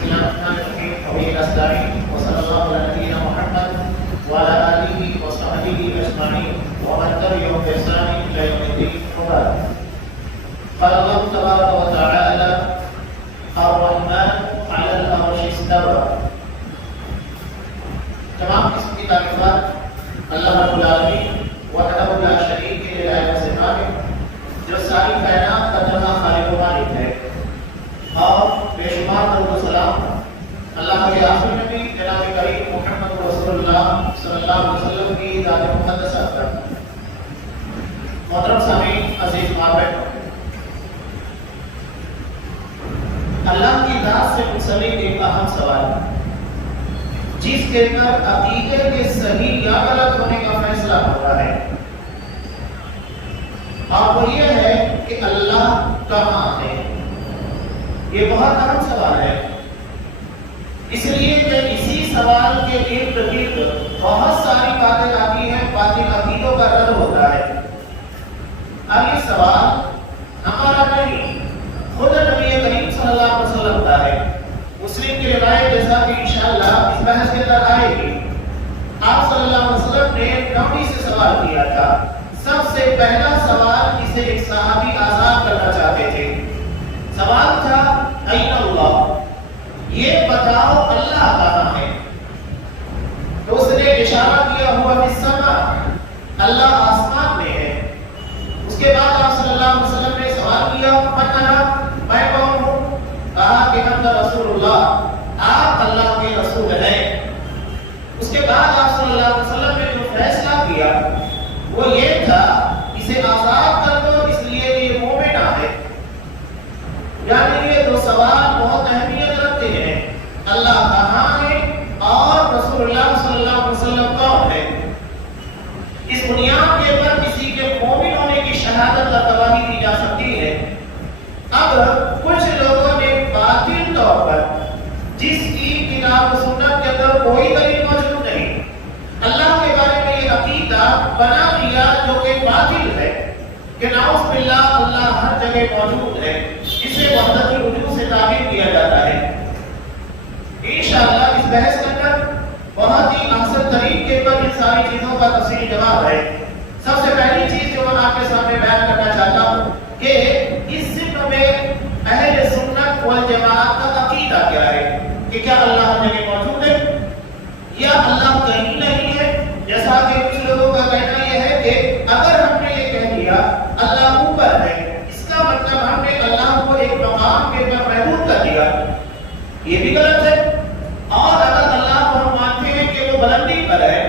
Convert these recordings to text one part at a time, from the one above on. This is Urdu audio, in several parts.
بسم الله الرحمن الرحيم وبه نستعين وصلى الله على نبينا محمد وعلى آله وصحبه أجمعين ومن تبعهم بإحسان إلى يوم الدين وبعد. قال الله تبارك وتعالى الرحمن على العرش استوى. تمام قسم کی تعریفات اللہ رب العالمین وحدہ لا شریک لہ و صفات جو ساری کائنات کا تنہا خالق و مالک ہے، اور بے شمار درود و سلام اللہ کے آخری نبی جناب کریم محمد رسول اللہ صلی اللہ علیہ وسلم کی ذات مقدسہ پر. محترم سامعین، عزیز ماں بہنوں، اللہ کی ذات سے منسلک ایک اہم سوال جس کے پر عقیدے کے صحیح یا غلط ہونے کا فیصلہ ہوتا ہے، اور وہ یہ ہے کہ اللہ کہاں ہے. یہ بہت اہم سوال ہے، اس لیے کہ اسی سوال کے ارد گرد بہت ساری باتیں آتی ہیں، باطل عقیدوں کا رد ہوتا ہے. اب یہ سوال ہمارا نہیں، خود نبی کریم صلی اللہ علیہ وسلم کا ہے. مسلم کی روایت جیسا کہ انشاءاللہ اس بحث کے اندر آئے گی، آپ صلی اللہ علیہ وسلم نے نبی سے سوال کیا تھا. سب سے پہلا سوال اسے ایک صحابی آزاد کرنا چاہتے تھے. سوال تھا این اللہ، یہ بتاؤ اللہ کہاں ہے. تو اس نے اشارہ کیا ہوا فی السماء، اللہ آسمان میں ہے. اس کے بعد آپ صلی اللہ علیہ وسلم نے سوال کیا من انا، میں کون ہوں. کہا کہ انت رسول اللہ، آپ اللہ کے رسول ہیں. اس کے بعد آپ صلی اللہ علیہ وسلم نے جو فیصلہ کیا وہ یہ تھا اسے آزاد کر دو، اس لیے کہ یہ مومنہ ہے. یعنی یہ دو سوال بہت اہمیت رکھتے ہیں، اللہ کہاں ہے اور رسول اللہ صلی اللہ علیہ وسلم کون ہے. اس بنیاد کے اوپر کسی کے مومن ہونے کی شہادت اور گواہی دی جا سکتی ہے. اب کچھ لوگوں نے باطل طور پر، جس کی کتاب و سنت کے اندر کوئی دلیل موجود نہیں، اللہ کے بارے میں یہ عقیدہ بنا لیا جو کہ باطل ہے کہ نعوذ باللہ اللہ ہر جگہ موجود ہے. اسے وحدت الوجود سے تعبیر کیا جاتا ہے. انشاءاللہ اس بحث کے اندر بہت ہی احسن طریقے پر ان ساری چیزوں کا تفصیلی جواب ہے. سب سے پہلی چیز جو میں آپ کے سامنے بیان کرنا چاہتا ہوں کہ اس ذکر میں اہل سنت والجماعت کا عقیدہ کیا ہے کہ کیا اللہ ہر جگہ موجود ہے یا اللہ کہیں نہیں ہے. جیسا کہ کچھ لوگوں کا کہنا یہ ہے کہ اگر ہم نے یہ کہہ دیا اللہ اوپر ہے، اس کا مطلب ہم نے اللہ کو ایک مقام کے اوپر محدود کر دیا. یہ بھی غلط ہے. اور اگر اللہ کو ہم مانتے ہیں کہ وہ بلندی پر ہے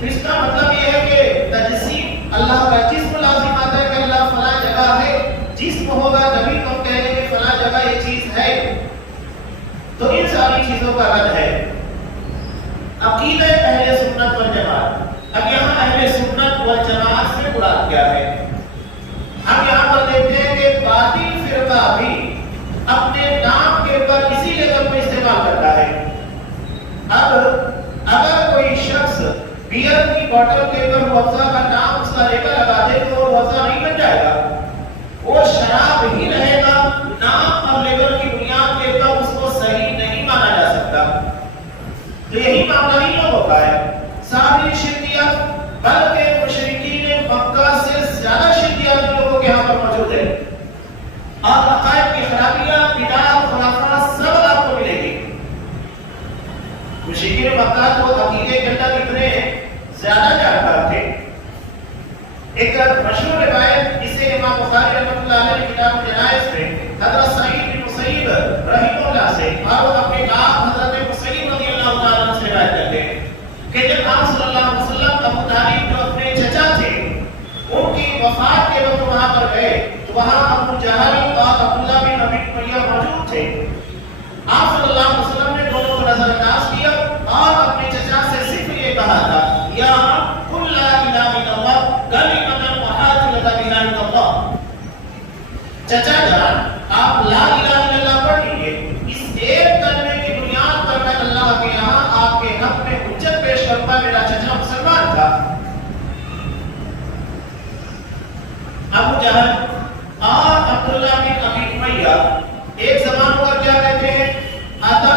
تو اس کا مطلب یہ ہے کہ تجسیم اللہ کا جسم لازم آتا ہے کہ اللہ فلاں جگہ ہے. جسم ہوگا تبھی تو ہم کہیں گے کہ فلاں جگہ یہ چیز ہے. تو ان ساری چیزوں کا رد ہے. عقیدہ اہل سنت والجماعت. اب یہاں اہل سنت والجماعت سے مراد کیا ہے؟ ہم یہاں پر دیکھتے ہیں کہ باطل فرقہ بھی اپنے نام کے اوپر اسی لفظ کو استعمال کرتا ہے. اب اگر کوئی شخص بیئر کی بوتل کے اوپر روح کا نام اس کا لے کر لگا دے تو روح نہیں بن جائے گا، وہ شراب ہی رہے گا. نام اور لیبل کی بنیاد کے اوپر اس کو صحیح نہیں مانا جا سکتا. تو یہی معاملہ ہی لوگوں کا ہے. ساری شرکیات بلکہ مشرکین مکہ سے زیادہ شرکیات لوگوں کے یہاں پر موجود ہے، اور عقائد کی خرابیاں، بدعات، خرافات سب آپ کو ملے گی. مشرکین مکہ تو عقیدے کے اندر اتنے زیادہ جانکار تھے. ایک مشہور روایت اسے امام بخاری رحمۃ اللہ علیہ کتاب جنائز میں حضرت سعید بن مسیب رحمہ اللہ سے، اور وہ اپنے باپ حضرت مسیب رضی اللہ تعالیٰ عنہ سے روایت کرتے ہیں کہ جب آپ صلی اللہ علیہ وسلم ابو طالب جو اپنے چچا تھے ان کی وفات کے وقت وہاں پر گئے تو وہاں ابو جہل اور عبداللہ بن ابی امیہ موجود تھے. آپ صلی اللہ علیہ وسلم نے دونوں کو نظر انداز کیا اور اپنے چچا سے صرف یہ کہا تھا یا قل لا الہ الا اللہ کلمۃ وحاجۃ بها عند اللہ. چچا جان آپ لا الہ الا اللہ پڑھ لیجیے، اس ایک کلمے کی بنیاد پر میں اللہ کے یہاں آپ کے حق میں حجت پیش کرتا. میرا چچا مسلمان تھا. ابو جہل اور عبداللہ بن ابی امیہ ایک زمان پر کیا کہتے ہیں، اطاع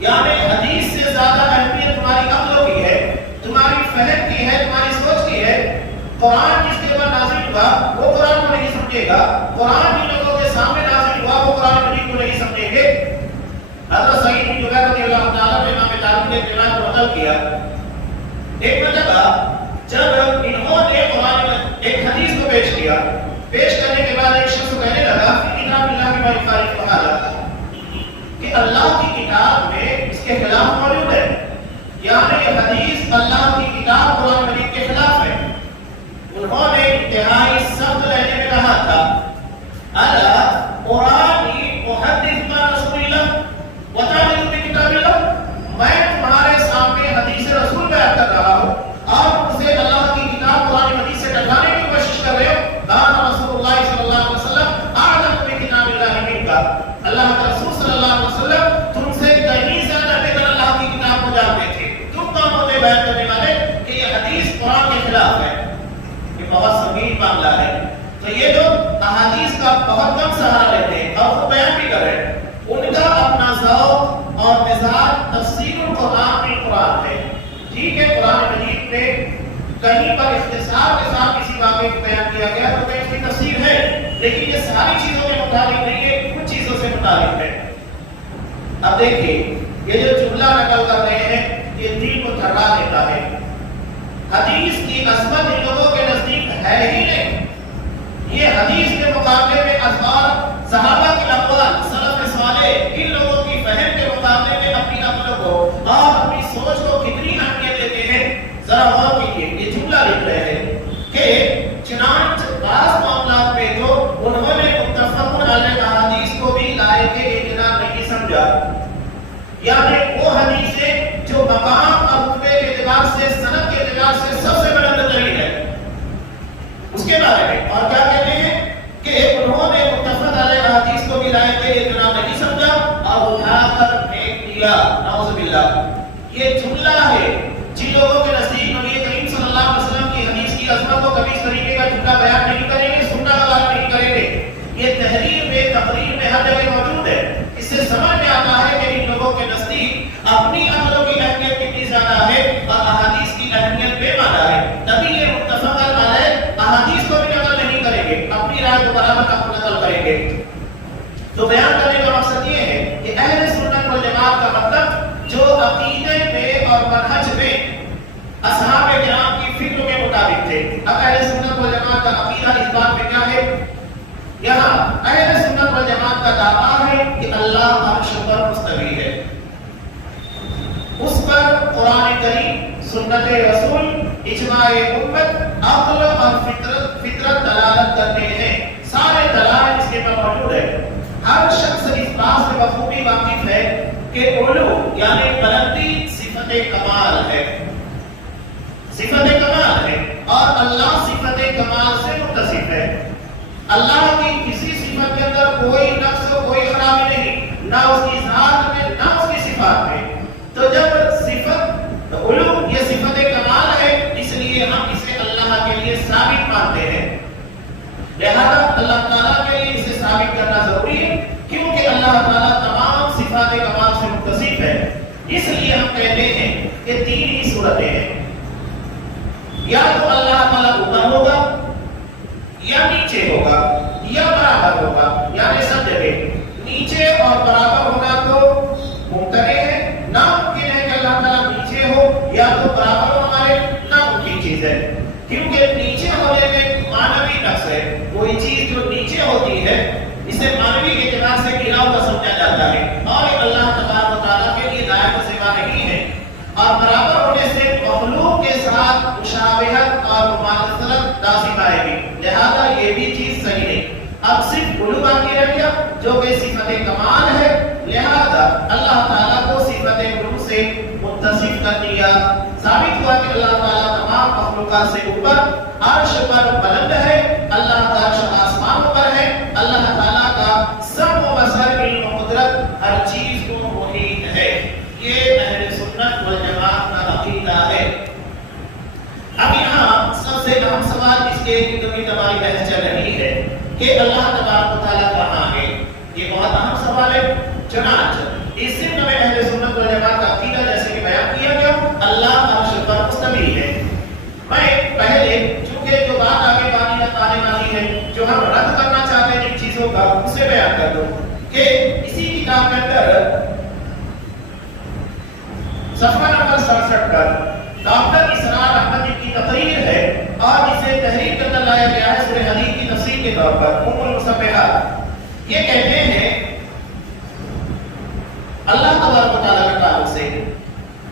یعنی حدیث سے زیادہ اہمیت تمہاری عقلوں کی ہے، تمہاری فہم کی ہے، تمہاری سوچ کی ہے۔ قرآن جس کے اوپر نازل ہوا وہ قرآن کو نہیں سمجھے گا، قرآن جن لوگوں کے سامنے نازل ہوا وہ قرآن مجید کو نہیں سمجھیں گے۔ حضرت سعید بن جبیر رضی اللہ تعالیٰ نے امام طارمی کے کلام کو نقل کیا۔ ایک مرتبہ جب انہوں نے قرآن ایک حدیث کو پیش کیا، پیش کرنے کے بعد ایک شخص کہنے لگا کہ کتاب اللہ کی بڑی فارغ کہا جاتا ہے کہ اللہ کی کتاب میں اس کے خلاف موجود ہے، یعنی یہ حدیث اللہ کی کتاب قرآن مجید کے خلاف ہے۔ انہوں نے انتہائی سخت لہجے میں کہا تھا، الا قرآنی محدث ما رسول اللہ وتعلم بکتاب اللہ، میں تمہارے سامنے حدیث رسول بیان کر رہا ہوں، آپ اسے اللہ کی کتاب قرآن مجید سے ٹکرانے کی کوشش کر رہے ہو۔ کان رسول اللہ صلی اللہ علیہ وسلم اعلم بکتاب اللہ منک، اللہ کے رسول صلی اللہ علیہ وسلم تم سے کہیں زیادہ بہتر اللہ کی کتاب کو جانتے تھے۔ تم کون ہوتے بیان کرنے والے کہ یہ حدیث قرآن کے خلاف ہے؟ یہ بہت سنگین معاملہ ہے۔ تو یہ جو احادیث کا بہت کم سہارا لیتے ہیں اور وہ بیان بھی کر رہے ہیں، ان کا اپنا ذوق اور مزاج تفسیر القرآن بالقرآن ہے۔ ٹھیک ہے، قرآن مجید میں کہیں پر اختصار کے ساتھ کسی واقعے کو بیان کیا گیا تو کہیں اس کی تفسیر ہے، لیکن یہ ساری چیزوں کے متعلق نہیں ہے، کچھ چیزوں سے متعلق ہے۔ اب دیکھیے یہ جو جملہ نقل کر رہے ہیں یہ دل کو تھکا دیتا ہے۔ حدیث کی عظمت ان لوگوں کے نزدیک ہے ہی نہیں۔ یہ حدیث کے مقابلے میں اخبار صحابہ کے اقوال سلف صالح ان لوگوں کی فہم کے مقابلے میں اپنی عقلوں کو اور اپنی سوچ کو کتنی اہمیت دیتے ہیں، ذرا غور کیجیے۔ یہ جملہ لکھ رہے ہیں کہ چنانچہ بعض معاملات میں تو انہوں نے متفق علیہ احادیث کو بھی لائق اعتنا نہیں سمجھا، یعنی وہ حدیثیں جو مقام اور رتبے کے اعتبار سے سند کے اعتبار سے سب سے بلند ترین ہے، اس کے بارے میں اور کیا کہتے ہیں کہ انہوں نے متفق علیہ احادیث کو بھی لائق اعتنا نہیں سمجھا اور اٹھا کر پھینک دیا، نعوذ باللہ۔ یہ جملہ ہے جن لوگوں کے نزدیک نبی کریم صلی اللہ علیہ وسلم کی حدیث کی عظمت کو کبھی اس طریقے کا جملہ بیان نہیں کریں گے، سننا والا نہیں کریں گے۔ یہ تحریر میں تقریر میں ہر جگہ موجود ہے۔ اس سے سمجھ میں آتا ہے کہ ان لوگوں کے نزدیک اپنی عقلوں کی اہمیت کتنی زیادہ ہے اور احادیث کی اہمیت بے معنی ہے، تبھی یہ متفق علیہ احادیث کو بھی نقل نہیں کریں گے، اپنی رائے کو برابر نقل کریں گے۔ تو بیان کرنے کا مقصد یہ ہے کہ اہل سنت والجماعت کا مطلب جو عقیدے میں اور منہج میں اصحاب کرام کی فکر کے مطابق تھے۔ اب اہل سنت والجماعت کا عقیدہ اس بات میں کیا ہے؟ یہاں اہل سنت والجماعت کا دعویٰ ہے کہ اللہ عرش پر مستوی ہے، اس پر قرآن کریم، سنت رسول، اجماع امت، عقل اور فطرت دلالت کرتے ہیں۔ سارے دلائل اس کے پر موجود ہے۔ ہر شخص اس بات سے بخوبی واقف ہے کہ علو یعنی بلندی صفت کمال ہے، صفت کمال ہے اور اللہ صفت کمال سے متصف ہے۔ اللہ کی کسی صفت کے اندر کوئی نقص کوئی خرابی نہیں، نہ اس کی ذات میں نہ اس کی صفات میں۔ تو جب صفت علو یہ صفت کمال ہے، اس لیے ہم اسے اللہ کے لیے ثابت مانتے ہیں، لہذا اللہ تعالیٰ کے لیے اسے ثابت کرنا ضروری ہے، کیونکہ اللہ تعالیٰ تمام صفات کمال سے متصف ہے۔ اس لیے ہم کہتے ہیں کہ تین ہی صورتیں ہیں، یا تو اللہ تعالیٰ اوپر ہوگا یا نیچے ہوگا یا برابر ہوگا، یعنی سب جگہ نیچے اور برابر ہونا تو ممکن ہے، ناممکن ہے کہ اللہ تعالیٰ نیچے ہو یا تو برابر ہو، ہمارے ناممکن چیز ہے، کیونکہ نیچے ہونے میں معنوی نقص ہے۔ کوئی چیز جو نیچے ہوتی ہے اسے معنوی اعتبار سے گرا ہوا سمجھا جاتا ہے اور یہ اللہ تبارک و تعالیٰ کے لیے لائق و سوا نہیں ہے، اور برابر ہونے سے مخلوق کے ساتھ مشابہت اور مماثلت لازم آئے گی، لہذا یہ بھی چیز صحیح نہیں۔ اب صرف علو باقی رہ گیا جو کہ صفت کمال ہے، لہذا اللہ تعالیٰ کو صفت علو سے متصف کر دیا۔ ثابت ہوا کہ اللہ تعالیٰ تمام مخلوقات سے اوپر عرش پر بلند ہے، اللہ کا عرش آسمانوں پر ہے، اللہ تعالیٰ کا سمع و بصر علم و قدرت ہر چیز کو محیط ہے۔ یہ اہل سنت والجماعت کا عقیدہ ہے۔ اب یہاں سب سے اہم سوال اس کے لیے ہماری بحث چل رہی ہے کہ اللہ تبارک و تعالیٰ کہاں ہے؟ یہ بہت اہم سوال ہے۔ چنانچہ اس سے میں اہل سنت والجماعت اللہ عرش پر مستوی ہے۔ میں پہلے چونکہ جو بات آگے آنے والی ہے جو ہم رد کرنا چاہتے ہیں جن چیزوں کا اسے بیان کر دوں کہ اسی کتاب کے اندر صفحہ نمبر 67 پر ڈاکٹر اسرار احمد کی تقریر ہے اور اسے تحریر کے اندر لایا گیا ہے سورہ حدید کی تفسیر کے طور پر ام المصبحات۔ یہ کہتے ہیں اللہ تبارک و تعالیٰ کے تعلق سے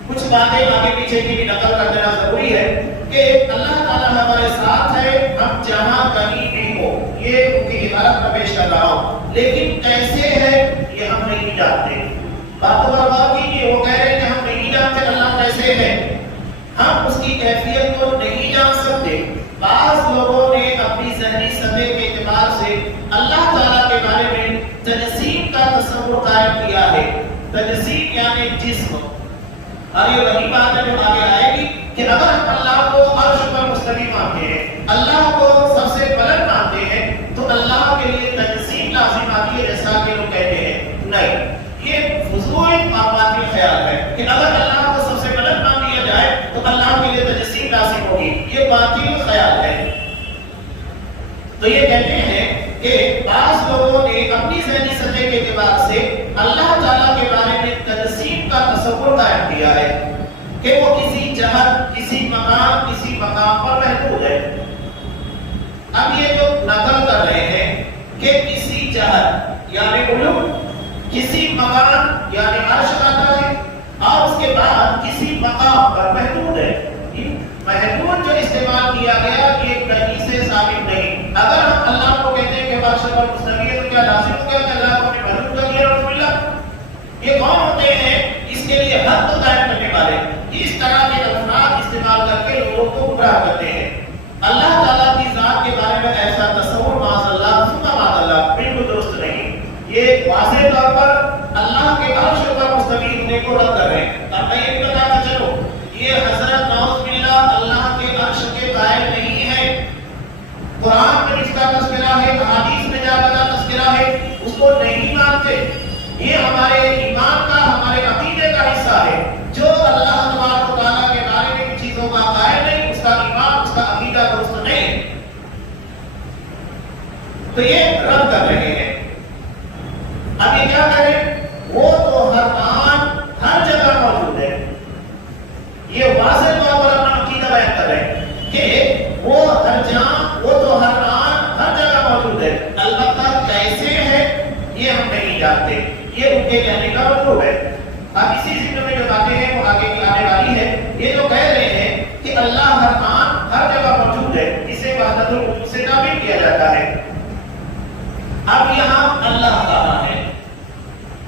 کچھ باتیں آگے پیچھے کی بھی نقل کر دینا ضروری ہے کہ اللہ تعالیٰ ہمارے ساتھ ہے ہم جہاں کہیں بھی ہو، یہ ان کی عبارت میں پیش کر رہا ہوں، لیکن کیسے ہے یہ ہم نہیں جانتے۔ بات برباد کیجیے، وہ کہہ رہے ہیں کہ ہم نہیں جانتے اللہ کیسے ہے، ہم اس کی کیفیت کو نہیں جان سکتے۔ بعض لوگوں نے اپنی ذہنی سطح کے اعتبار سے اللہ تعالیٰ کے بارے میں تجسیم کا تصور قائم کیا ہے۔ تجسیم یعنی جسم، اور یہ وہی بات ہے جو آگے آئے گی کہ اگر ہم اللہ کو عرش پر مستوی مانتے ہیں، اللہ کو سب سے بلند مانتے ہیں، تو اللہ کے لیے تجسیم لازم آتی ہے جیسا کہ لوگ کہتے ہیں۔ نہیں، یہ فضول اور باطل خیال ہے کہ اگر اللہ کو سب سے بلند مان لیا جائے تو اللہ کے لیے تجسیم لازم ہوگی، یہ باطل خیال ہے۔ تو یہ کہتے ہیں کہ بعض لوگوں نے اپنی ذہنی سطح کے اعتبار سے اللہ تعالیٰ کے بارے میں تجسیم کا تصور قائم کیا ہے کہ وہ کسی جہت، کسی مقام پر محدود ہے۔ اب یہ جو نقل کر رہے ہیں کہ کسی جہت یعنی علوم، کسی مقام یعنی عرش آتا ہے، اور اس کے بعد کسی مقام پر محدود ہے۔ محدود جو استعمال کیا گیا یہ کہیں سے ثابت نہیں۔ اگر ہم اللہ کو کہتے ہیں کہ عرش پر مستوی ہے تو کیا لازم ہو گیا کہ اللہ کو اپنے محدود کر دیا؟ رسول اللہ یہ کون ہوتے ہیں اس کے لیے حد قائم کرنے والے؟ اس طرح کے الفاظ استعمال کر کے لوگوں کو گمراہ کرتے ہیں۔ اللہ تعالیٰ کی ذات کے بارے میں ایسا تصور معاذ اللہ ثم معاذ اللہ بالکل درست نہیں۔ یہ واضح طور پر اللہ کے عرش پر مستوی ہونے کو رد کر رہے ہیں۔ اب میں یہ بتاتا چلو، یہ حضرت نعوذ باللہ اللہ کے عرش کے قائل نہیں ہے۔ قرآن میں اس کا تذکرہ ہے، احادیث میں جا کر تذکرہ ہے، اس کو نہیں مانتے۔ یہ ہمارے ایمان کا، ہمارے عقیدے کا حصہ ہے۔ جو اللہ تبارک و تعالیٰ کے بارے میں ان چیزوں کا قائل نہیں، اس کا ایمان، اس کا عقیدہ درست نہیں، تو یہ رد کر رہے ہیں۔ اب یہ کیا کریں؟ وہ تو ہر آن ہر جگہ موجود ہے۔ یہ واضح طور پر اپنا عقیدہ بیان کر رہے ہیں کہ وہ ہر جہاں، وہ تو ہر آن ہر جگہ موجود ہے، البتہ کیسے ہے یہ ہم نہیں جانتے۔ یہ ان کے کہنے کا مطلب ہے۔ اب اسی ضمن میں جو باتیں ہیں وہ آگے کی آنے والی ہے۔ یہ جو کہہ رہے ہیں کہ اللہ ہر آن ہر جگہ موجود ہے، اسے وحدت الوجود سے تعبیر کیا جاتا ہے۔ اب یہاں اللہ کہاں ہے؟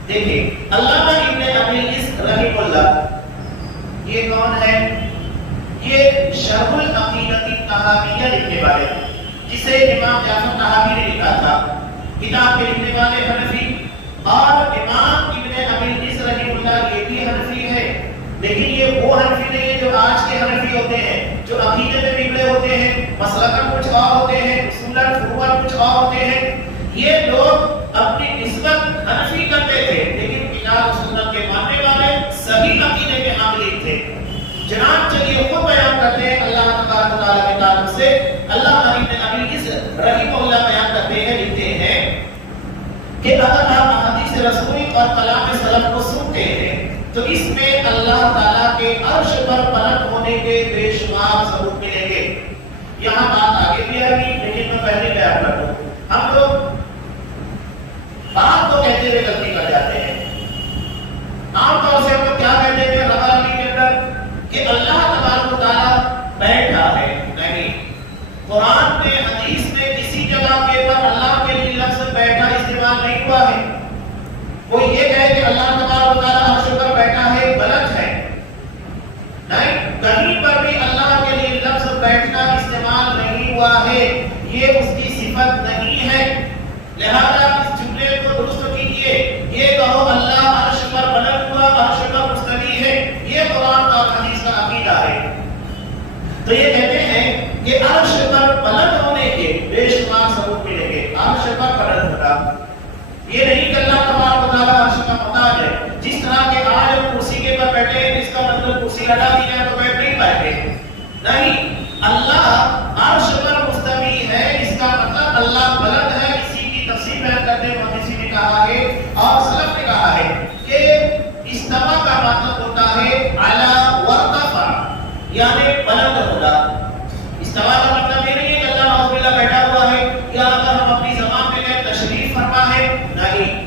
دیکھیں، علامہ ابن ابی العز رحمہ اللہ یہ کون ہے؟ یہ شرح العقیدۃ الطحاویہ لکھنے والے، جسے امام جعفر طحاوی نے لکھا تھا۔ کتاب کے لکھنے والے حنفی، اور امام ابن ابی العز رحمہ اللہ یہ بھی حنفی ہے، لیکن یہ وہ حنفی نہیں ہے جو آج کے حنفی ہوتے ہیں، جو عقیدے میں بگڑے ہوتے ہیں، مسلکاً کچھ اور ہوتے ہیں، اصولاً فروعاً کچھ اور ہوتے ہیں۔ یہ لوگ اپنی نسبت حنفی کرتے تھے، لیکن کتاب و سنت کے ماننے والے صحیح عقیدے کے حاملین تھے۔ چنانچہ یہ خود بیان کرتے ہیں اللہ تبارک و تعالیٰ کے تعلق سے، علامہ ابن ابی العز رحمہ اللہ بیان کرتے ہیں، لکھتے ہیں کہ اگر آپ احادیث رسول اور کلام سلف کو سنتے ہیں تو اس میں اللہ تعالیٰ کے عرش پر بلند ہونے کے بے شمار ثبوت ملیں گے۔ یہاں بات آگے بھی آئے گی، لیکن میں پہلے بیان کر دوں۔ ہم لوگ بات تو کہتے ہوئے غلطی کر جاتے ہیں۔ عام طور سے ہم لوگ کیا کہتے ہیں رب العالمین کے اندر کہ اللہ تبارک و تعالیٰ بیٹھا ہے، نہیں۔ قرآن میں، حدیث میں کسی جگہ کے پر اللہ کے لیے لفظ بیٹھا استعمال نہیں ہوا ہے۔ وہ یہ کہے کہ اللہ تبارک و تعالیٰ عرش پر بیٹھا ہے، غلط ہے۔ نہیں، کہیں پر بھی اللہ کے لیے لفظ بیٹھنا استعمال نہیں ہوا ہے، یہ اس کی صفت نہیں ہے۔ لہذا اس جملے کو درست کیجیے، یہ کہو اللہ عرش پر بلند ہوا، عرش پر مستوی ہے، یہ قرآن اور حدیث کا عقیدہ ہے۔ تو یہ کہتے ہیں کہ عرش پر بلند ہونے کے بے شمار ثبوت ملیں گے۔ عرش پر بلند ہونا یہ نہیں کہ اللہ تبارک و تعالیٰ عرش کا محتاج ہے، جس طرح کے آج ہم کرسی کے پر بیٹھے ہیں، اس کا مطلب کرسی لٹا دی جائے تو بیٹھ نہیں پائیں گے. نہیں, اللہ عرش پر مستوی ہے, اس کا مطلب اللہ بلند ہے. اسی کی تفسیر بیان کرتے محدثین نے کہا ہے اور سلف نے کہا ہے کہ استوا کا مطلب ہوتا ہے اعلی ورتفع, یعنی بلند ہونا. استوا کا مطلب یہ نہیں ہے کہ اللہ نعوذ باللہ بیٹھا ہوا ہے, یا اگر ہم اپنی زبان میں کہیں تشریف فرما ہے, نہیں,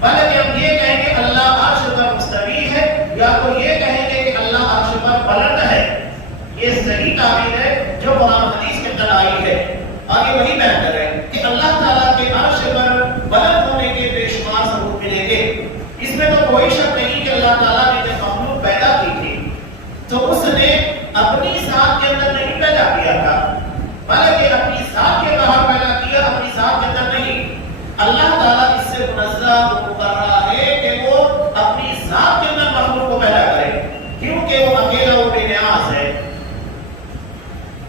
بلکہ ہم یہ کہیں گے اللہ عرش پر مستوی ہے, یا تو یہ کہیں گے کہ اللہ عرش پر بلند ہے. یہ صحیح تعبیر ہے جو قرآن حدیث کے اندر آئی ہے, اور یہ وہی بیان کر رہے ہیں کہ اللہ تعالیٰ کے عرش پر بلند ہونے کے بے شمار ثبوت ملیں گے. اس میں تو کوئی شک نہیں کہ اللہ تعالیٰ نے جب مخلوق پیدا کی تھی تو اس نے اپنی ذات کے اندر نہیں پیدا کیا تھا, بلکہ اپنی ذات کے باہر پیدا کیا, اپنی ذات کے اندر نہیں. اللہ تعالیٰ اس سے منزہ مقرر ہے کہ وہ اپنی ذات کے اندر مخلوق کو پیدا کرے, کیونکہ وہ اکیلا و بے نیاز ہے.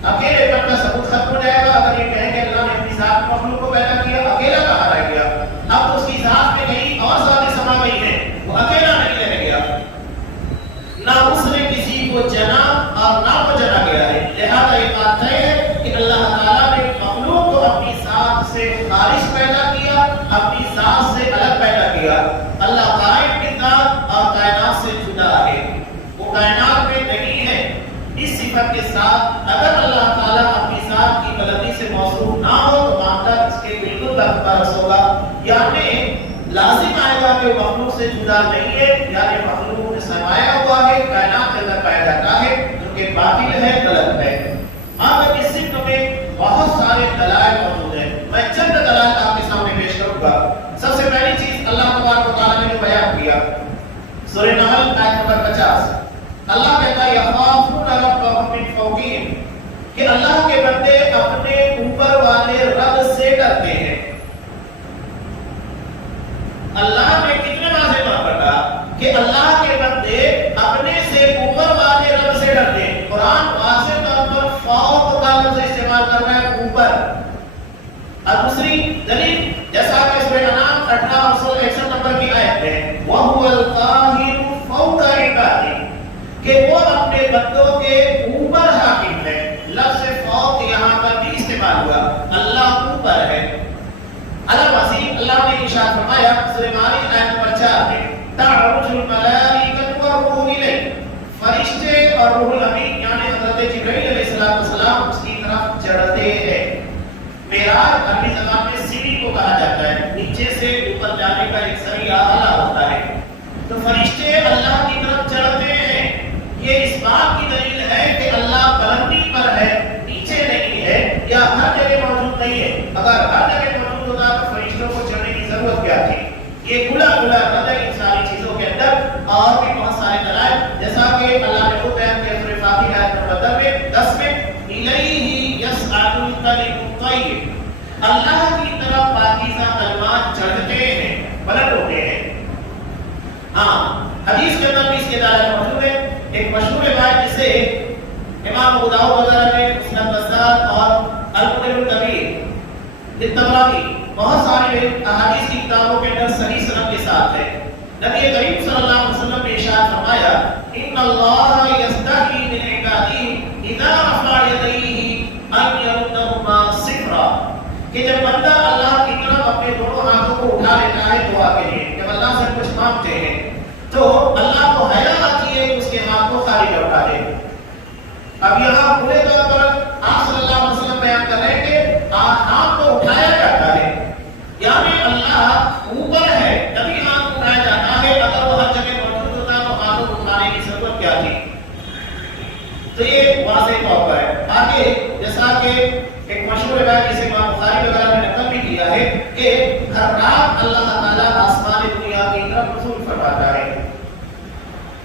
اکیلے پن کا ثبوت ختم ہو جائے گا اگر یہ کہیں کہ اللہ نے اپنی ذات مخلوق کو پیدا کیا, اکیلا کہاں رہ گیا. اب اس کی ذات میں کہیں اور ذاتیں سما گئی ہیں, وہ اکیلا نہیں رہ گیا. نہ اس نے کسی کو جنا اور نہ وہ جنا گیا ہے. لہذا یہ بات ہے کہ اللہ تعالیٰ نے مخلوق کو اپنی ذات سے خارج پیدا کیا, اپنی ذات سے الگ پیدا کیا. اللہ قائم کی ذات اور کائنات سے جدا ہے, وہ کائنات میں نہیں ہے. اس صفت کے ساتھ اگر اللہ تعالیٰ اپنی ذات کی بلندی سے موصوف نہ ہو تو معاملہ اس کے بالکل برعکس ہوگا, یعنی لازم آئے گا کہ مخلوق سے جدا نہیں ہے, یعنی مخلوق نے سمایا ہوا ہے, کائنات کے اندر پایا جاتا ہے, جو کہ باطل ہے, غلط ہے. آگے اس صفت میں بہت سارے دلائل موجود ہیں. میں چند دلائل آپ کے سامنے پیش کروں گا. سب سے پہلی چیز اللہ تبارک و تعالیٰ نے جو بیان کیا سورہ نحل آیت نمبر 50, اللہ کہتا ہے یخافون ربهم من فوقہم, کہ اللہ کے بندے اپنے اوپر والے رب سے ڈرتے ہیں. اللہ نے کتنے واضح بات کہا کہ اللہ کے بندے اپنے سے اوپر والے رب سے ڈرتے ہیں. قرآن واضح طور پر فوق کا لفظ استعمال کر رہا ہے, اوپر. اور دوسری دلیل جیسا کہ سورہ انعام 18 اور 61 نمبر کی آیت ہے وَهُوَ الْقَاهِرُ فَوْقَ عِبَادِهِ, کہ وہ اپنے بندوں کے اوپر حاکم ہے. لفظ فوق یہاں پر بھی استعمال ہوا, اللہ اوپر ہے. اللہ نے ارشاد فرمایا سورہ مائدہ آیت نمبر 4 میں تعرج الملائکۃ والروح الیہ, فرشتے اور روح الامین یعنی حضرت جبرائیل علیہ السلام اس کی طرف چڑھتے ہیں. معراج عربی زبان میں سیڑھی کو کہا جاتا ہے, نیچے سے اوپر جانے کا ایک ذریعہ اعلیٰ ہوتا ہے. تو فرشتے اللہ کی طرف چڑھتے ہیں. یہ اس بات کی دلیل ہے کہ اللہ بلندی پر ہے, نیچے نہیں ہے, یا ہر جگہ موجود نہیں ہے. اگر ہر جگہ موجود ہوتا تو فرشتوں کو چڑھنے کی ضرورت کیا تھی. یہ گلا گلا رد ہے ان ساری چیزوں کے اندر. اور بھی بہت سارے دلائل جیسا کہ اللہ نے خود بیان کیا سورہ فاتحہ آیت نمبر 10 میں الیہ یصعد الکلم الطیب, اللہ کی طرف پاکیزہ کلمات چڑھتے ہیں, بلند ہوتے ہیں. ہاں حدیث کے اندر بھی اس کے دلائل موجود ہیں. ایک مشہور روایت جسے امام ابو داؤد وغیرہ نے مسند بزار اور المعجم الکبیر للطبرانی بہت سارے احادیث کی کتابوں کے اندر صحیح سند کے ساتھ ہے. نبی کریم صلی اللہ علیہ وسلم نے ارشاد فرمایا ان اللہ یستحی من عبادہ اذا رفع یدیہ ان یردہما صفرا, کہ جب بندہ اللہ کی طرف اپنے دونوں ہاتھوں کو اٹھا لیتا ہے دعا کے لیے, جب اللہ سے کچھ مانگتے ہیں تو اللہ کو حیا آتی ہے کہ اس کے ہاتھ کو خالی لوٹا دے. اب یہاں پورے طور پر آپ صلی اللہ علیہ وسلم بیان کر رہے ہیں کہ ہاتھ کو اٹھایا جاتا ہے, یعنی اللہ اوپر ہے تبھی ہاتھ اٹھایا جاتا ہے. اگر وہ ہر جگہ موجود ہوتا تو ہاتھوں کو اٹھانے کی ضرورت کیا تھی. تو یہ واضح طور پر ہے. آگے جیسا کہ ایک مشہور روایت جسے امام بخاری وغیرہ نے نقل بھی کیا ہے کہ ہر رات اللہ تعالیٰ آسمان دنیا کی طرف نزول فرماتا ہے.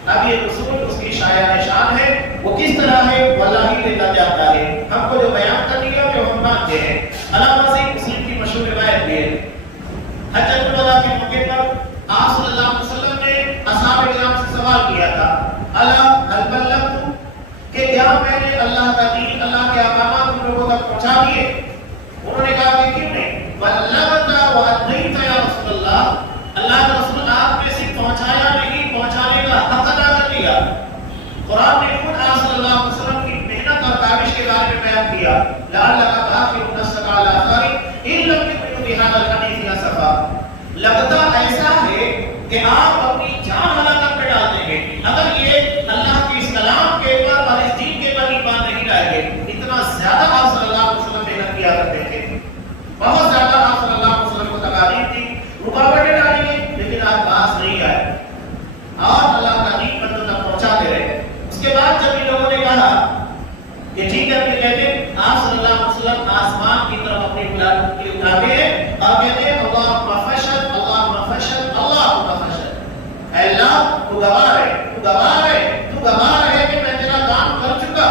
اب یہ رسول اس کی شایان شان ہے, وہ کس طرح ہے واللہ ہی دیتا جاتا ہے. ہم کو جو بیان کر دیا جو ہم مانتے ہیں. علامہ سے مسلم کی مشہور روایت ہے حجۃ الوداع کے موقع پر آپ صلی اللہ علیہ وسلم نے اصحاب کرام سے سوال کیا تھا الا هل بلغت, کہ کیا میں نے اللہ کا دین اللہ کے احکامات تم لوگوں تک پہنچا دیے. انہوں نے کہا کہ کیوں نہیں, بلغت وادیت یا رسول اللہ, اللہ کے رسول آپ نے صرف پہنچایا نہیں, پہنچانے کا حق ادا کر لیا. قرآن گواہ ہے کہ میں تیرا کام کر چکا،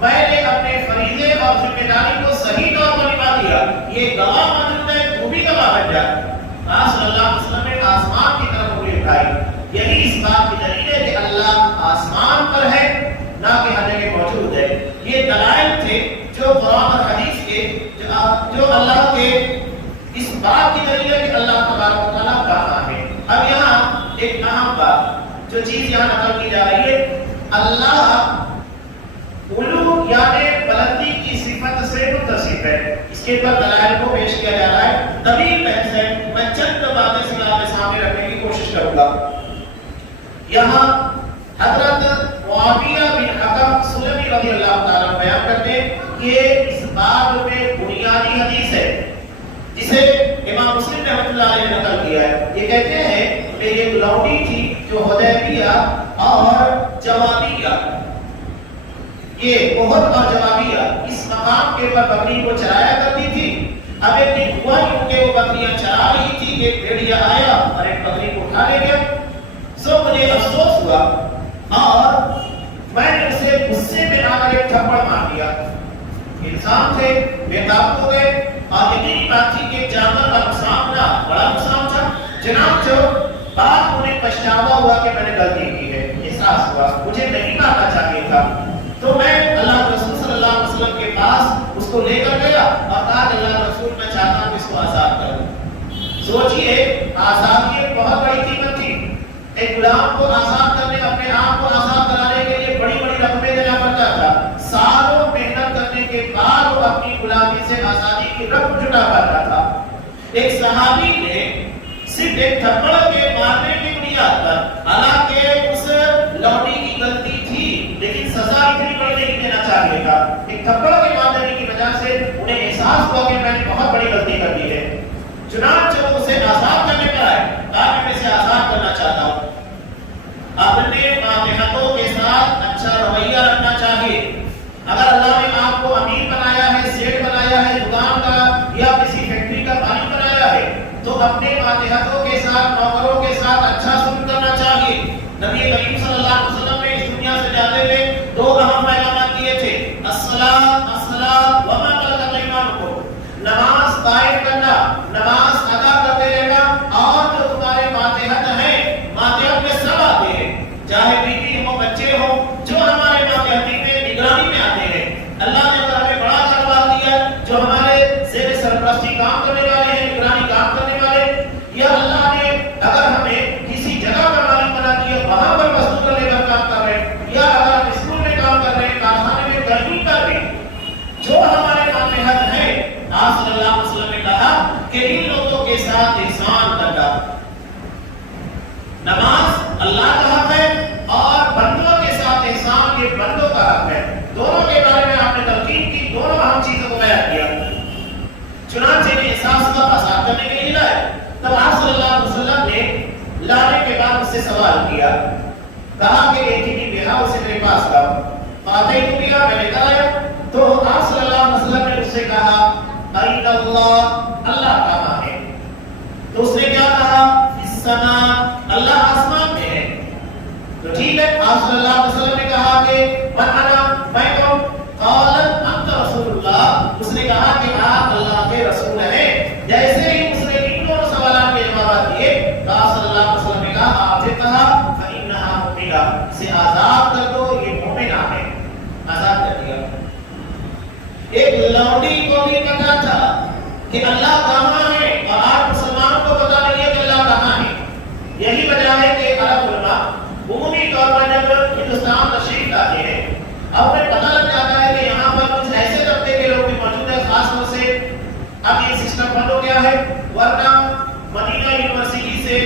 میں نے اپنے فریضے اور ذمہ داری کو صحیح طور پر نبھا دیا، یہ گواہ موجود ہے، تو بھی گواہ بن جا۔ آپ صلی اللہ علیہ وسلم نے آسمان کی طرف انگلی اٹھائی، یہی اس بات کی دلیل ہے کہ اللہ آسمان پر ہے، نہ کہ ہر جگہ موجود ہے۔ یہ دلائل تھے جو قرآن اور حدیث کے جو اللہ کے اس بات کی دلیل ہے کہ اللہ تبارک و تعالیٰ کہاں ہے۔ اب یہاں ایک اہم بات جو چیز یہاں نقل کی جا رہی ہے، اللہ علو یعنی بلندی کی صفت سے متصف ہے، اس کے پر دلائل کو پیش کیا جا رہا ہے۔ طویل بحث ہے، میں چند باتیں سے آپ کے سامنے رکھنے کی کوشش کروں گا۔ یہاں حضرت معاویہ بن حکم سلمی رضی اللہ تعالیٰ بیان کرتے ہیں کہ اس باب میں بنیادی حدیث ہے جسے امام مسلم نے رحمۃ اللہ علیہ نے نقل کیا ہے۔ یہ کہتے ہیں کہ یہ لوڈی تھی جو حدیبیہ اور جوابیہ، یہ احد اور جوابیہ اس مقام کے پر بکری کو چرایا کرتی تھی۔ اب ایک دن ہوا کیونکہ وہ بکریاں چرا رہی تھی کہ ایک بھیڑیا آیا اور ایک بکری کو اٹھا لے گیا۔ سو مجھے افسوس ہوا اور میں نے اسے غصے میں آ کر ایک تھپڑ مار دیا۔ انسان تھے، بے قابو ہو گئے اور یقینی بات تھی کہ جانور کا نقصان نہ بڑا نقصان تھا۔ چنانچہ بعد انہیں پچھتاوا ہوا کہ میں نے غلطی کی ہے، احساس ہوا مجھے نہیں مارنا چاہیے تھا۔ تو میں اللہ رسول صلی اللہ علیہ وسلم کے پاس اس کو لے کر گیا اور کہا کہ اللہ رسول میں چاہتا ہوں اس کو آزاد کروں۔ سوچئے آزادی ایک بہت بڑی قیمت تھی۔ ایک غلام کو آزاد کرنے، اپنے آپ کو آزاد کرانے کے لیے بڑی بڑی رقمیں دینا پڑتا تھا۔ سالوں محنت کرنے کے بعد وہ اپنی غلامی سے آزادی کی رقم جٹا پاتا تھا۔ ایک صحابی نے صرف ایک تھپڑ کے مارنے کی بنیاد پر، حالانکہ اس لوڈی کی غلطی تھی لیکن سزا اتنی بڑی نہیں دینا چاہیے تھا، ایک تھپڑ کے مارنے کی وجہ سے انہیں احساس ہوا کہ میں نے بہت بڑی غلطی کر دی ہے۔ چنانچہ وہ اسے آزاد کرنے پر آئے، کہا کہ میں اسے آزاد کرنا چاہتا ہوں۔ اپنے ماتحتوں کے ساتھ اچھا رویہ رکھنا چاہیے۔ اگر اللہ نے آپ کو امیر بنایا ہے، سیٹ بنایا ہے دکان کا یا کسی فیکٹری کا مالک بنایا ہے، تو اپنے ماتحتوں کے ساتھ، نوکروں کے ساتھ اچھا سلوک کرنا چاہیے۔ نبی کریم صلی اللہ علیہ وسلم نے اس دنیا سے جاتے ہوئے دو اہم پیغامات دیے تھے، الصلاۃ وما ملکت ایمانکم، نماز قائم کرنا، نماز ادا کرتے رہنا، اور جو تمہارے ماتحت ہیں، ماتحت میں سب آتے ہیں، چاہے بیوی ہو، بچے ہو، جو ہمارے ماتحتی میں نگرانی میں آتے ہیں۔ اللہ نے اگر ہمیں بڑا کاروبار دیا، جو ہمارے زیر سرپرستی کام کرنے والے ہیں، نگرانی کام کرنے والے، یا اللہ نے اگر ہمیں کسی جگہ کا مالک بنا دیا، وہاں پر مزدور لیبر کام کر رہے ہیں، یا اگر ہم اسکول میں کام کر رہے ہیں، کارخانے میں گرمی کر رہے ہیں، جو ہمارے ماتحت ہیں، آپ صلی اللہ علیہ وسلم نے کہا کہ ان لوگوں کے ساتھ احسان کرنا۔ نماز اللہ کا حق ہے اور بندوں کے ساتھ احسان یہ بندوں کا حق ہے۔ دونوں کے بارے میں آپ نے تلقین کی، دونوں اہم چیزوں کو بیان کیا۔ چنانچہ نے احساس کا آزاد کرنے کے لیے لائے۔ تب آپ صلی اللہ علیہ وسلم نے لانے کے بعد اس سے سوال کیا، کہا کہ ایک ہی بیہا اسے میرے پاس لاؤ۔ فاتح کو بیہا میں لے کر آیا تو آپ صلی اللہ علیہ وسلم نے اس سے کہا این اللہ، اللہ کہاں ہے؟ تو اس نے کیا کہا؟ السماء، اللہ آسمان میں ہے۔ تو ٹھیک ہے، آپ صلی اللہ علیہ وسلم نے کہا کہ وَأَنَا، میں کون؟ قالت انت رسول اللہ، اس نے کہا کہ آپ اللہ کے رسول ہیں۔ جیسے ہی اس نے ان دونوں سوالات کے جوابات دیے تو آپ صلی اللہ علیہ وسلم نے کہا آتِقْہا فَإِنَّهَا مُؤْمِنَةٌ، اسے آزاد کر دو، یہ مومنہ ہے۔ آزاد کر دیا۔ ایک لوڈی کو بھی پتا تھا کہ اللہ کہاں ہے، اور آج مسلمان کو پتا نہیں ہے کہ اللہ کہاں ہے۔ یہی وجہ ہے کہ عرب علماء عمومی طور پر جب ہندوستان تشریف لاتے ہیں، اب انہیں پتہ لگ جاتا ہے کہ یہاں پر کچھ ایسے طبقے کے لوگ بھی موجود ہیں، خاص طور سے اب یہ سسٹم بند ہو گیا ہے، ورنہ مدینہ یونیورسٹی سے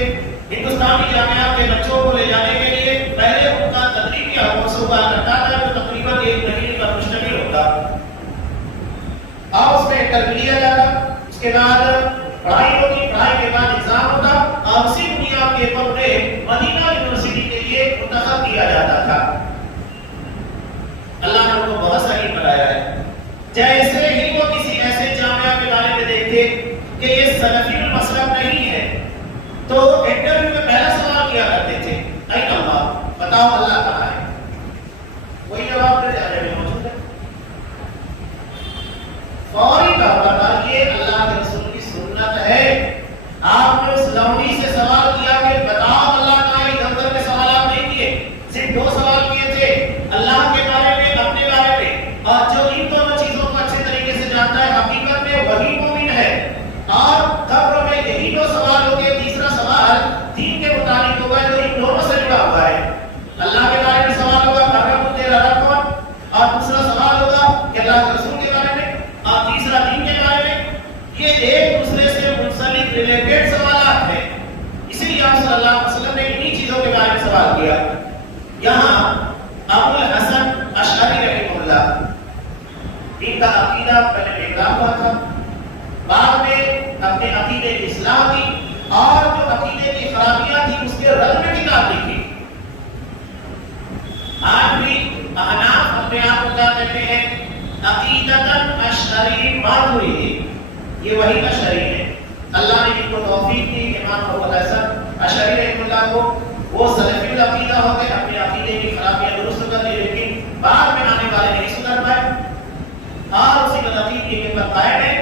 ہندوستانی جامعات کے بچوں کو لے جانے کے لیے پہلے ان کا تدریبی منصوبہ کرتا تھا جو تقریباً 1 مہینے کا مشتمل ہوتا، اور اس میں انٹرویو لیا جاتا، اس کے بعد پڑھائی ہوتی، پڑھائی کے بعد ایگزام ہوتا، اور اسی بنیاد کے پر انہیں مدینہ یونیورسٹی کے لیے منتخب کیا جاتا تھا۔ اللہ نے ان کو بہت ساری بنایا ہے۔ جیسے ہی وہ کسی ایسے جامعہ کے بارے میں دیکھتے کہ یہ سلفی المسلک نہیں ہے تو انٹرویو میں پہلا سوال کیا کرتے تھے، این اللہ، بتاؤ کا عقیدہ پہلے بگڑا ہوا تھا، بعد میں اپنے عقیدے کی اصلاح کی اور جو عقیدے کی خرابیاں تھی اس کے رد میں کتاب لکھی۔ آج بھی احناف اپنے آپ کو کیا کہتے ہیں؟ عقیدتاً اشعری ماتوریدی، یہ وہی اشعری ہے۔ اللہ نے ان کو توفیق دی، امام ابو الحسن اشعری رحمہ اللہ کو، وہ سلفی العقیدہ ہو گئے، اپنے عقیدے کی خرابیاں درست کر لی، لیکن بعد میں آنے والے نہیں سدھر پائے اور اسی غلطی کے اوپر قائم ہے۔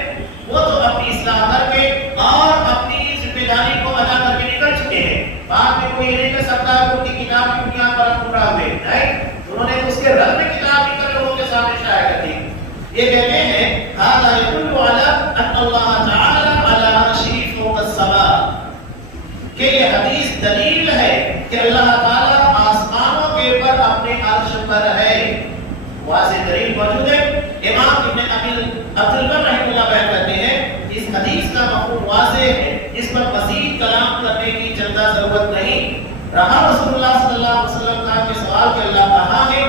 وہ تو اپنی اصلاح کر کے اور اپنی ذمہ داری کو ادا کر کے نکل چکے ہیں، بعد میں کوئی یہ نہیں کہہ سکتا کہ ان کی کتاب کی بنیاد پر گمراہ ہوئے، نہیں، انہوں نے اس کے رد میں کتاب لکھ کر لوگوں کے سامنے شائع کر دی۔ یہ کہتے ہیں ھذا يدل على ان اللہ تعالی علی عرشہ فوق السماء، کہ یہ حدیث دلیل ہے کہ اللہ تعالی آسمانوں کے اوپر اپنے عرش پر ہے۔ واضح دلیل موجود ہے۔ امام ابن عبد البر رحمہ اللہ بیان کرتے ہیں اس حدیث کا مفہوم واضح ہے، اس پر مزید کلام کرنے کی چندہ ضرورت نہیں۔ رہا رسول اللہ صلی اللہ علیہ وسلم کا کہ سوال کہ اللہ کہاں ہے،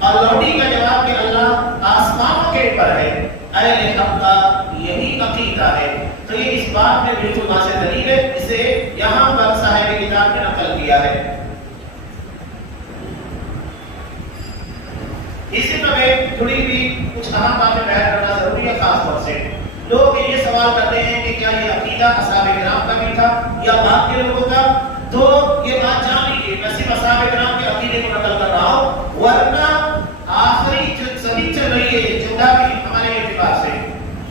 اور لوڈی کا جواب کہ اللہ آسمانوں کے اوپر ہے، اہل حق کا یہی عقیدہ ہے۔ تو یہ اس بات میں بالکل واضح دلیل ہے، اسے یہاں پر صاحب کتاب نے نقل کیا ہے۔ اسی میں جڑی ہوئی کچھ اہم باتیں بیان کرنا ضروری ہے۔ خاص طور سے لوگ یہ سوال کرتے ہیں کہ کیا یہ عقیدہ اصحاب کرام کا بھی تھا یا بعد کے لوگوں کا؟ تو یہ بات جان لیجیے، میں صرف اصحاب کرام کے عقیدے کو نقل کر رہا ہوں، ورنہ آخری جو صدی چل رہی ہے 14ویں ہمارے اعتبار سے،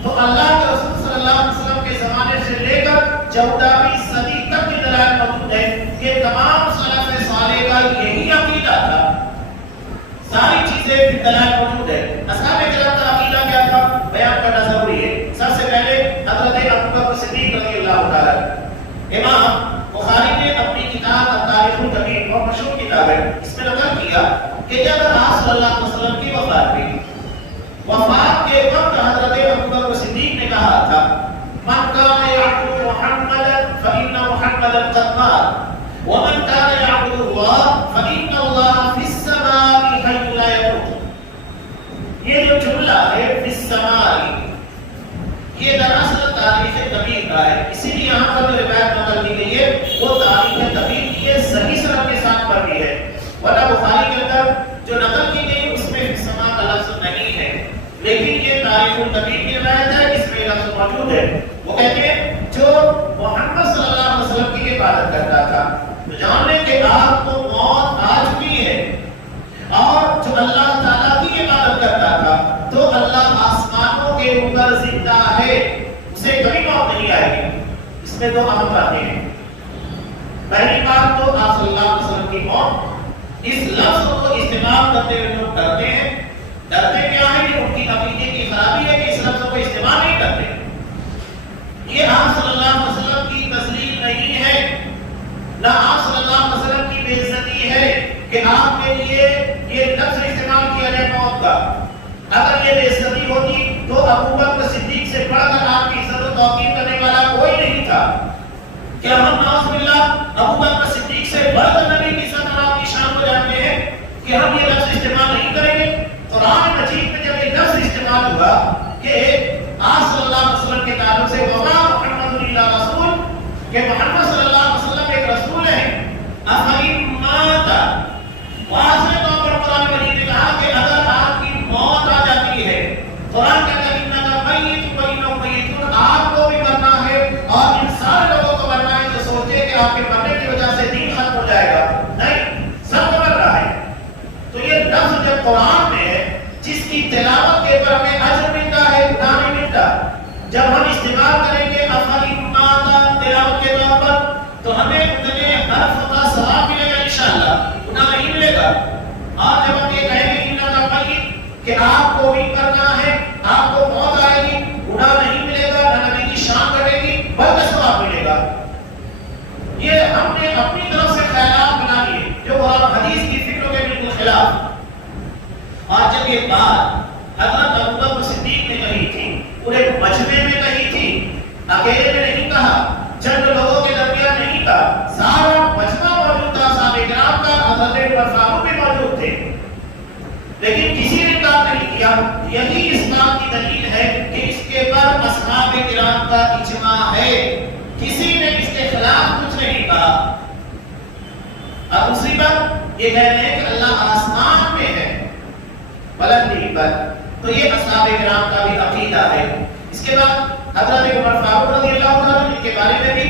تو اللہ کے رسول صلی اللہ علیہ وسلم کے زمانے سے لے کر 14ویں صدی تک کے دلائل موجود ہیں کہ تمام سلف صالح کا یہی عقیدہ تھا۔ ساری چیزیں دلائل موجود ہے۔ اصحاب کرام کا عقیدہ کیا تھا بیان کرنا ضروری ہے۔ سب سے پہلے حضرت ابوبکر صدیق رضی اللہ تعالی، امام بخاری نے اپنی کتاب التاریخ الکبیر، بہت مشہور کتاب ہے، اس میں نقل کیا کہ جب آپ صلی اللہ علیہ وسلم کی وفات ہوئی، وفات کے وقت حضرت ابوبکر صدیق نے کہا تھا من کان یعبد محمدا فإن محمدا قد مات ومن کان یعبد اللہ فإن اللہ فی السماء حی لا يموت۔ یہ جو جملہ ہے فی السماء، یہ دراصل تاریخ کبیر کا ہے، اسی لیے یہاں پر جو روایت نقل کی گئی ہے وہ تاریخ کبیر کی ہے، صحیح سند کے ساتھ پڑھی ہے، ورنہ بخاری کے اندر جو نقل کی گئی اس میں فی السماء کا لفظ نہیں ہے، لیکن یہ تاریخ الکبیر کی روایت ہے، اس میں لفظ موجود ہے۔ وہ کہتے ہیں جو محمد صلی اللہ علیہ وسلم کی عبادت کرتا تھا، تو جاننے کہ آپ کو موت آ چکی ہے، اور جو اللہ تعالیٰ کی عبادت کرتا تھا تو اللہ آسمانوں کے اوپر زندہ ہے، اسے کبھی موت نہیں آئے گی۔ اس میں دو اہم باتیں ہیں۔ پہلی بات تو آپ صلی اللہ علیہ وسلم کی موت، اس لفظ کو استعمال کرتے ہوئے لوگ ڈرتے ہیں۔ ڈرتے کیا ہے کہ ان کی عقیدے کی خرابی ہے کہ اس لفظ کو استعمال نہیں کرتے۔ یہ آپ صلی اللہ علیہ وسلم کی تذلیل نہیں ہے، نہ آپ صلی اللہ علیہ وسلم کی بے عزتی ہے کہ آپ کے لیے یہ لفظ استعمال کیا جائے موت کا۔ اگر یہ بے عزتی ہوتی تو ابوبکر صدیق سے بڑھ کر آپ کی عزت و توقیر کرنے والا کوئی نہیں تھا۔ کیا ہم نعوذ باللہ ابوبکر صدیق سے بڑھ کر نبی کی عزت اور آپ کی شان کو جانتے ہیں کہ ہم یہ لفظ استعمال نہیں کریں گے؟ قرآن مجید میں جب یہ لفظ استعمال ہوا کہ آپ صلی اللہ علیہ وسلم کے تعلق سے وما محمد الا رسول، کہ محمد صلی اللہ علیہ وسلم ایک رسول ہے، افئن مات، واضح طور پر قرآن مجید نے کہا کہ اگر آپ کی موت آ جاتی ہے، قرآن کہتا ہے انک میت وانہم میتون، آپ کو بھی مرنا ہے اور ان سارے لوگوں کو مرنا ہے جو سوچے کہ آپ کے مرنے کی وجہ سے دین ختم ہو جائے گا، نہیں، سب کو مر رہا ہے۔ تو یہ لفظ جب قرآن میں ہے جس کی تلاوت کے اوپر ہمیں اجر ملتا ہے، گناہ نہیں ملتا، جب ہم استعمال کریں گے افئن مات تلاوت کے طور پر تو ہمیں اتنے حرف کا ثواب ملے گا انشاءاللہ، گناہ نہیں ملے گا۔ اور جب ہم یہ کہیں گے انک میت کہ آپ کو بھی کرنا ہے، آپ کو موت آئے گی، گناہ نہیں ملے گا، نہ نبی کی شان گھٹے گی بلکہ ثواب ملے گا۔ یہ ہم نے اپنی طرف سے خیالات بنا لیے جو قرآن حدیث کی فکروں کے بالکل خلاف۔ اور جب یہ بات حضرت ابوبکر صدیق نے کہی تھی، پورے مجمع میں کہی تھی، اکیلے میں نہیں کہا، چند لوگوں کے درمیان نہیں کہا، سارا مجمع موجود تھا، صحابہ کرام کا، حضرت عمر فاروق بھی موجود تھے، لیکن کسی نے کہا نہیں کیا، یہی اس بات کی دلیل ہے کہ اس کے پر اصحاب کرام کا اجماع ہے، کسی نے اس کے خلاف کچھ نہیں کہا۔ اور دوسری بات یہ کہہ رہے ہیں کہ اللہ آسمان میں ہے بلندی پر، تو یہ اصحاب کرام کا بھی عقیدہ ہے۔ اس کے بعد حضرت عمر فاروق رضی اللہ تعالیٰ عنہ کے بارے میں بھی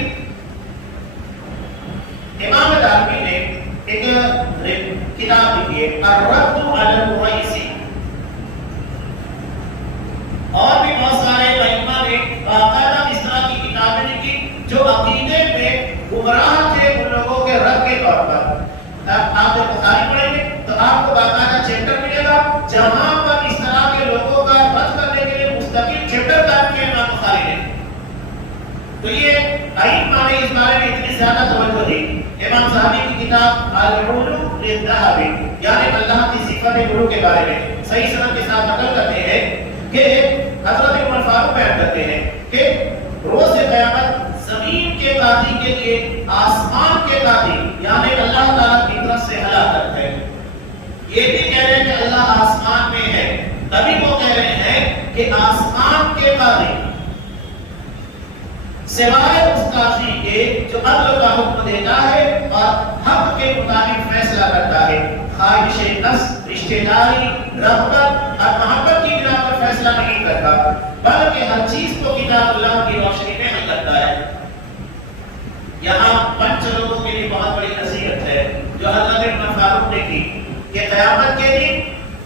امام دارمی نے ایک کتاب لکھی ہے الرد علی المریسی، اور بھی بہت سارے ائمہ نے باقاعدہ اس طرح کی کتابیں لکھی جو عقیدے میں گمراہ تھے ان لوگوں کے رد کے طور پر۔ آپ جب بخاری پڑھیں گے تو آپ کو باقاعدہ چیپٹر ملے گا جہاں پر اس طرح کے لوگوں کا رد کرنے کے لیے مستقل چیپٹر قائم کیا امام بخاری نے۔ تو یہ ائمہ نے اس بارے میں اتنی زیادہ توجہ دی۔ امام صحابی کی کتاب العلو للذہبی، یعنی اللہ کی صفت علو کے بارے میں صحیح سند کے ساتھ نقل کرتے ہیں کہ حضرت عمر فاروق بیان کرتے ہیں کہ روز قیامت زمین کے قاضی کے لیے آسمان کے قاضی یعنی اللہ تعالیٰ کی طرف سے ہلاکت ہے۔ یہ بھی کہہ رہے ہیں کہ اللہ آسمان میں ہے، تبھی وہ کہہ رہے ہیں کہ آسمان کے قاضی سوائے اس قاضی کے جو عدل کا حکم دیتا ہے اور حق کے مطابق فیصلہ کرتا ہے، خواہش نفس، رشتہ داری، رغبت اور محبت کی بنا پر فیصلہ نہیں کرتا، بلکہ ہر چیز کو کتاب اللہ کی روشنی میں حل کرتا ہے۔ یہاں پنچ لوگوں کے لیے بہت بڑی نصیحت ہے جو حضرت عمر فاروق نے کی کہ قیامت کے دن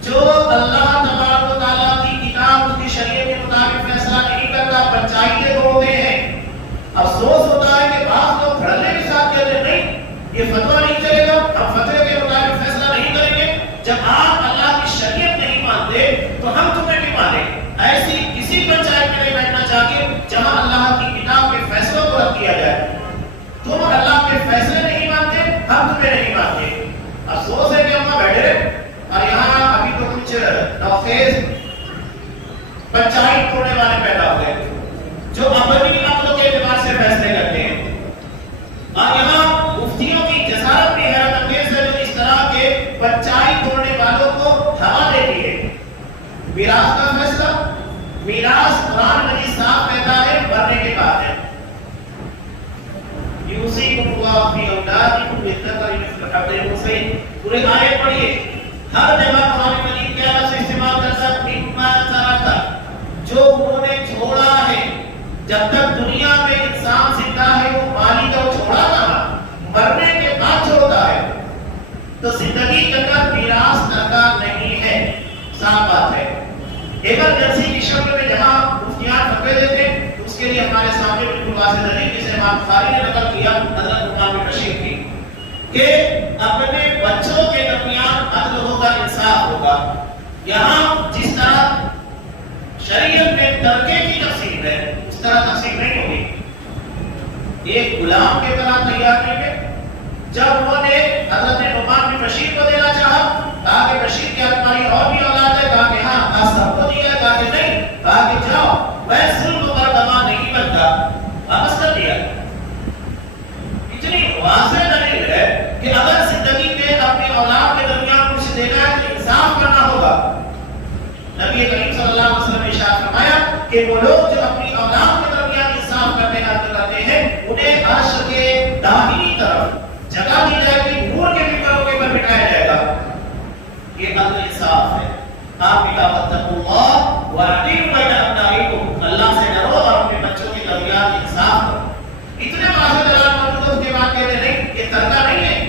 جو اللہ تبارک و تعالیٰ کی کتاب اس کی شریعت کے مطابق فیصلہ نہیں کرتا، پنچائیتیں توڑتے ہیں۔ افسوس ہوتا ہے کہ بعض لوگ دھڑلے کے ساتھ کہتے ہیں نہیں یہ فتویٰ نہیں چلے گا، ہم فتوے کے مطابق فیصلہ نہیں کریں گے۔ جب آپ اللہ کی شریعت نہیں مانتے تو ہم تمہیں نہیں مانیں۔ ایسی کسی پنچایت میں نہیں بیٹھنا چاہیے جہاں اللہ کی کتاب کے فیصلوں کو رد کیا جائے۔ تم اللہ کے فیصلے نہیں مانتے، ہم تمہیں نہیں مانتے۔ افسوس ہے کہ ہم وہاں بیٹھے رہے اور یہاں ابھی تو کچھ نوخیز پنچایت توڑنے والے پیدا ہو گئے جو عملی عقلوں کے اعتبار سے فیصلے کرتے ہیں، اور یہاں مفتیوں کی جسارت بھی حیرت انگیز ہے جو اس طرح کے پنچایت توڑنے والوں کو ہوا دیتی ہے۔ میراث کا فیصلہ، میراث قرآن مجید صاف کہتا ہے مرنے کے بعد ہے۔ یوصیکم اللہ فی اولادکم للذکر مثل حظ الانثیین، پورے آیت پڑھیے، ہر جگہ قرآن مجید کے لفظ استعمال کرتا ہے مما ترک، جو انہوں نے چھوڑا ہے۔ جب تک دنیا میں انسان زندہ ہے وہ مالی کا چھوڑا تھا، مرنے کے بعد چھوڑتا ہے، تو زندگی کے اندر میراث درکار نہیں ہے۔ صاف بات ہے۔ ایمرجنسی کی شکل میں جہاں مفتیان فتوے دیتے ہیں اس کے لیے ہمارے سامنے بالکل واضح دلیل جسے امام بخاری نے نقل کیا حضرت نعمان بن بشیر کی کہ اپنے بچوں کے درمیان عدل ہوگا، انصاف ہوگا۔ یہاں جس طرح شریعت میں ترکے کی تقسیم ہے اس طرح تقسیم نہیں ہوگی۔ ایک غلام کے طرح تیار نہیں ہے۔ جب انہوں نے حضرت نعمان بن بشیر کو دینا چاہا کہا کہ بشیر کی تمہاری اور بھی اولاد ہے، کہا کہ ہاں سب کو دیا، کہا کہ نہیں، کہا کہ جاؤ میں ظلم پر گواہ نہیں بنتا، واپس کر دیا۔ اتنی واضح دلیل ہے کہ اگر زندگی میں اپنی اولاد کے درمیان کچھ دینا ہے تو انصاف کرنا ہوگا۔ نبی کریم صلی اللہ علیہ وسلم نے ارشاد فرمایا کہ وہ لوگ جو اپنی اولاد کے درمیان انصاف کرتے ہیں انہیں عرش کے داہنی طرف جگہ دی جائے گی، نور کے ممبروں کے پر بٹھایا جائے گا۔ یہ عدل انصاف ہے۔ آپ کی واتقوا اللہ واعدلوا بین ابنائکم، اللہ سے ڈرو اور اپنے بچوں کے درمیان انصاف کرو۔ اتنے واضح دلائل موجود ہیں، اس کے بعد کہتے نہیں یہ ترکہ نہیں ہے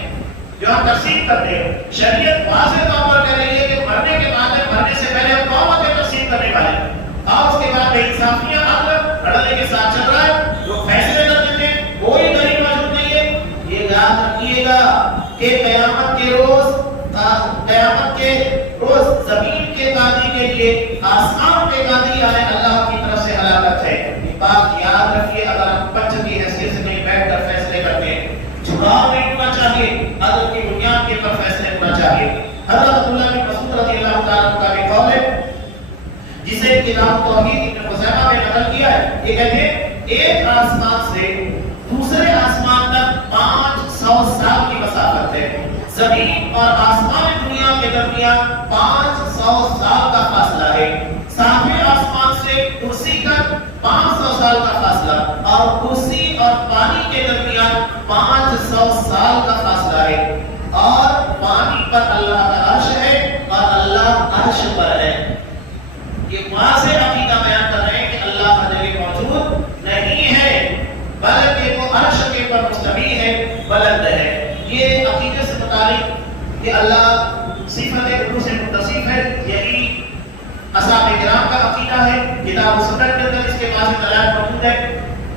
جو ہم تقسیم کرتے ہیں۔ شریعت واضح طور پر کہہ رہی ہے کہ مرنے کے بعد مرنے سے پہلے ہم قومیں تقسیم کرنے والے ہیں، اور اس کے بعد بے انصافیاں عدل رڑنے کے ساتھ چل رہا ہے، لوگ فیصلے کر دیتے ہیں، کوئی دلیل موجود نہیں ہے۔ یہ یاد رکھیے گا کہ قیامت کے روز زمین کے قاضی کے لیے آسمان کے قاضی آئے اللہ کی طرف سے ہلاکت ہے۔ یہ بات یاد رکھیے، اگر ہم پنچ کی حیثیت سے کہیں بیٹھ کر فیصلے کرتے ہیں، جھکاؤ نہیں ہونا چاہیے، عدل کی بنیاد کے پر فیصلے ہونا چاہیے۔ حضرت عبداللہ بن مسعود رضی اللہ تعالیٰ عنہ کا بھی قول ہے جسے کتاب توحید ابن خزیمہ میں نقل کیا ہے، یہ کہتے ہیں ایک آسمان سے دوسرے آسمان تک 500 سال کی مسافت ہے۔ زمین اور آسمان دنیا کے درمیان 500 سال کا اور کرسی اور پانی کے درمیان 500 سال کا فاصلہ ہے، اور پانی پر اللہ کا عرش ہے اور اللہ عرش پر ہے۔ یہ واضح عقیدہ بیان کر رہے ہیں کہ اللہ ہر جگہ موجود نہیں ہے، بلکہ وہ عرش کے پر مستوی ہے، بلند ہے۔ یہ عقیدے سے متعلق کہ اللہ صفت علو سے متصف ہے، یہی اصحاب کرام کا عقیدہ ہے۔ کتاب و سنت کے اندر اس کے واضح دلائل موجود ہے۔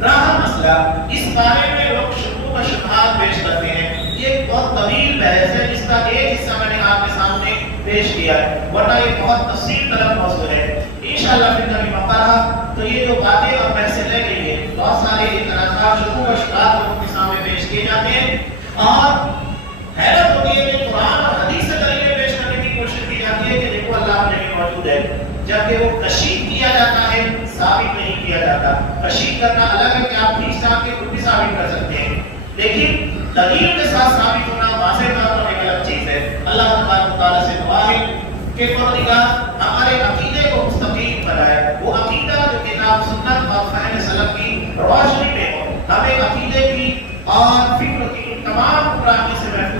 رہا مسئلہ اس بارے میں لوگ شکوک و شبہات پیش کرتے ہیں، یہ ایک بہت طویل بحث ہے، اس کا ایک حصہ میں نے آپ کے سامنے پیش کیا ہے، ورنہ یہ بہت تفصیل طلب موضوع ہے۔ انشاءاللہ پھر کبھی موقع رہا تو یہ جو باتیں اور بحثیں لے گئی ہیں، بہت سارے اعتراضات شکوک و شبہات لوگوں کے سامنے پیش کیے جاتے ہیں، اور حیرت ہوتی ہے کہ قرآن اور حدیث سے طریقے پیش کرنے کی کوشش کی جاتی ہے کہ دیکھو اللہ اپنے میں موجود ہے، جبکہ وہ کشف کیا جاتا ہے، ثابت نہیں کیا جاتا۔ کشف کرنا الگ ہے کہ آپ کھینچ تاپ کے خود بھی ثابت کر سکتے ہیں، لیکن دلیل کے ساتھ ثابت ہونا واضح طور پر ایک الگ چیز ہے۔ اللہ تبارک و تعالیٰ سے دعا ہے کہ پروردگار ہمارے عقیدے کو مستقیم بنائے، وہ عقیدہ جو کتاب سنت اور فہم سلف کی روشنی میں ہو، ہمیں عقیدے کی اور فکر کی تمام گمراہی سے محفوظ